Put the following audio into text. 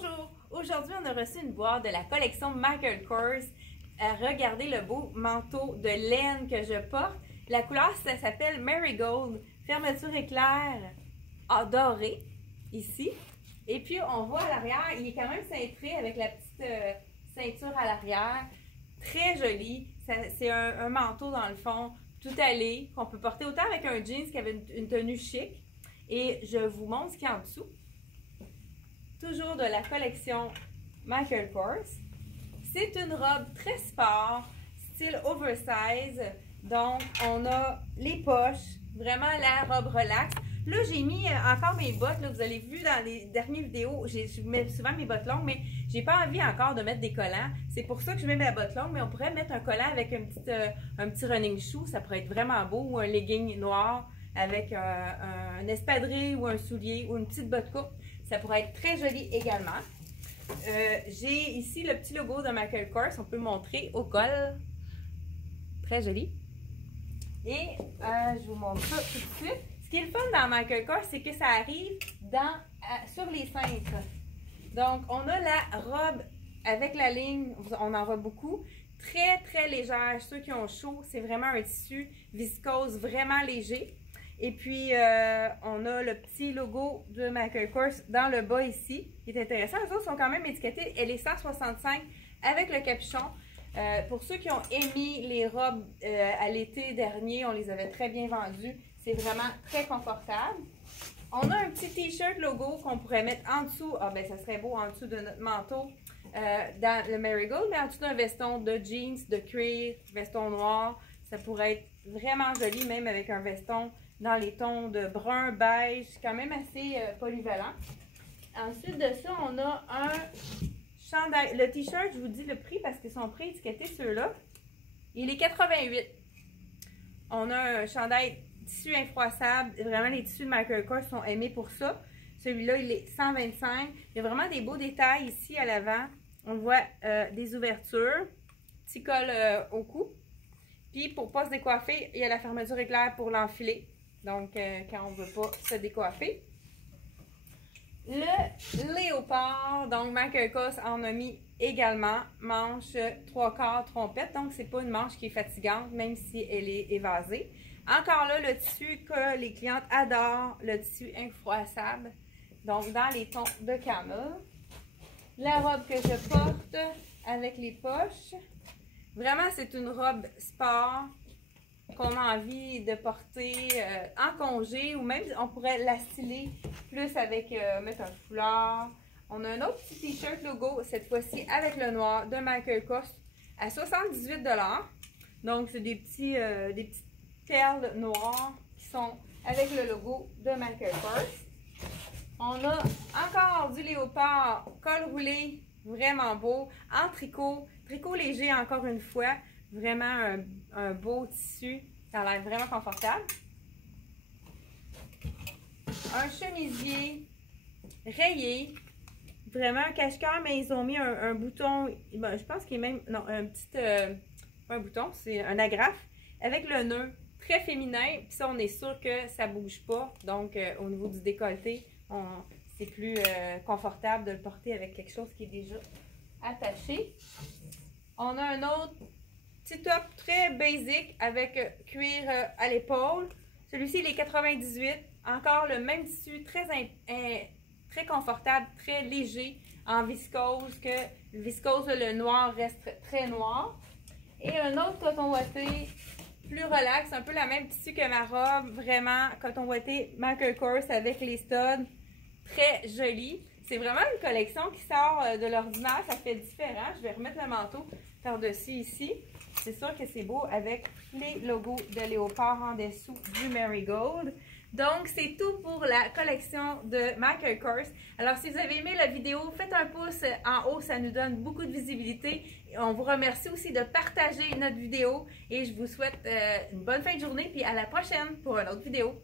Bonjour! Aujourd'hui, on a reçu une boîte de la collection Michael Kors. Regardez le beau manteau de laine que je porte. La couleur, ça s'appelle Marigold. Fermeture éclair en doré, ici. Et puis, on voit à l'arrière, il est quand même cintré avec la petite ceinture à l'arrière. Très joli. C'est un manteau, dans le fond, tout allé, qu'on peut porter autant avec un jeans qu'avec une tenue chic. Et je vous montre ce qu'il y a en dessous. Toujours de la collection Michael Kors. C'est une robe très sport, style oversize. Donc, on a les poches, vraiment la robe relax. Là, j'ai mis encore mes bottes. Là, vous avez vu dans les dernières vidéos, je mets souvent mes bottes longues, mais j'ai pas envie encore de mettre des collants. C'est pour ça que je mets mes bottes longues, mais on pourrait mettre un collant avec un petit running shoe. Ça pourrait être vraiment beau, ou un legging noir avec un espadrille ou un soulier ou une petite botte courte. Ça pourrait être très joli également. J'ai ici le petit logo de Michael Kors. On peut le montrer au col. Très joli. Et je vous montre ça tout de suite. Ce qui est le fun dans Michael Kors, c'est que ça arrive sur les cintres. Donc, on a la robe avec la ligne. On en voit beaucoup. Très, très légère. Ceux qui ont chaud, c'est vraiment un tissu viscose vraiment léger. Et puis, on a le petit logo de Michael Kors dans le bas ici, qui est intéressant. Les autres sont quand même étiquetés. Elle est 165 avec le capuchon. Pour ceux qui ont émis les robes à l'été dernier, on les avait très bien vendues. C'est vraiment très confortable. On a un petit t-shirt logo qu'on pourrait mettre en dessous. Ah ben, ça serait beau en dessous de notre manteau dans le Marigold, mais en dessous d'un veston de jeans, de cuir, veston noir. Ça pourrait être vraiment joli, même avec un veston dans les tons de brun, beige, quand même assez polyvalent. Ensuite de ça, on a un chandail. Le t-shirt, je vous dis le prix parce qu'ils sont pré-étiquetés ceux-là. Il est 88. On a un chandail tissu infroissable. Vraiment, les tissus de Michael Kors sont aimés pour ça. Celui-là, il est 125. Il y a vraiment des beaux détails ici à l'avant. On voit des ouvertures. Petit col au cou. Puis, pour ne pas se décoiffer, il y a la fermeture éclair pour l'enfiler. Donc, quand on ne veut pas se décoiffer. Le léopard, donc Michael Kors en a mis également. Manche 3/4 trompette. Donc, c'est pas une manche qui est fatigante, même si elle est évasée. Encore là, le tissu que les clientes adorent, le tissu infroissable. Donc, dans les tons de camel. La robe que je porte avec les poches. Vraiment, c'est une robe sport qu'on a envie de porter en congé ou même on pourrait la styler plus avec mettre un foulard. On a un autre petit t-shirt logo, cette fois-ci avec le noir de Michael Kors à 78 $. Donc, c'est des petites perles noires qui sont avec le logo de Michael Kors. On a encore du léopard, col roulé, vraiment beau, en tricot léger encore une fois. Vraiment un beau tissu. Ça a l'air vraiment confortable. Un chemisier rayé. Vraiment un cache-cœur, mais ils ont mis un bouton. Ben, je pense qu'il est même. Non, un petit. Pas un bouton, c'est un agrafe. Avec le nœud. Très féminin. Puis ça, on est sûr que ça ne bouge pas. Donc, au niveau du décolleté, c'est plus confortable de le porter avec quelque chose qui est déjà attaché. On a un autre petit top très basic avec cuir à l'épaule. Celui-ci, il est 98. Encore le même tissu, très confortable, très léger, en viscose, que viscose, le noir reste très noir. Et un autre coton ouaté, plus relax, un peu la même tissu que ma robe, vraiment coton ouaté Michael Kors avec les studs, très joli. C'est vraiment une collection qui sort de l'ordinaire, ça fait différent. Je vais remettre le manteau par-dessus ici. C'est sûr que c'est beau avec les logos de léopard en dessous du Marigold. Donc, c'est tout pour la collection de Michael Kors. Alors, si vous avez aimé la vidéo, faites un pouce en haut, ça nous donne beaucoup de visibilité. Et on vous remercie aussi de partager notre vidéo et je vous souhaite une bonne fin de journée puis à la prochaine pour une autre vidéo.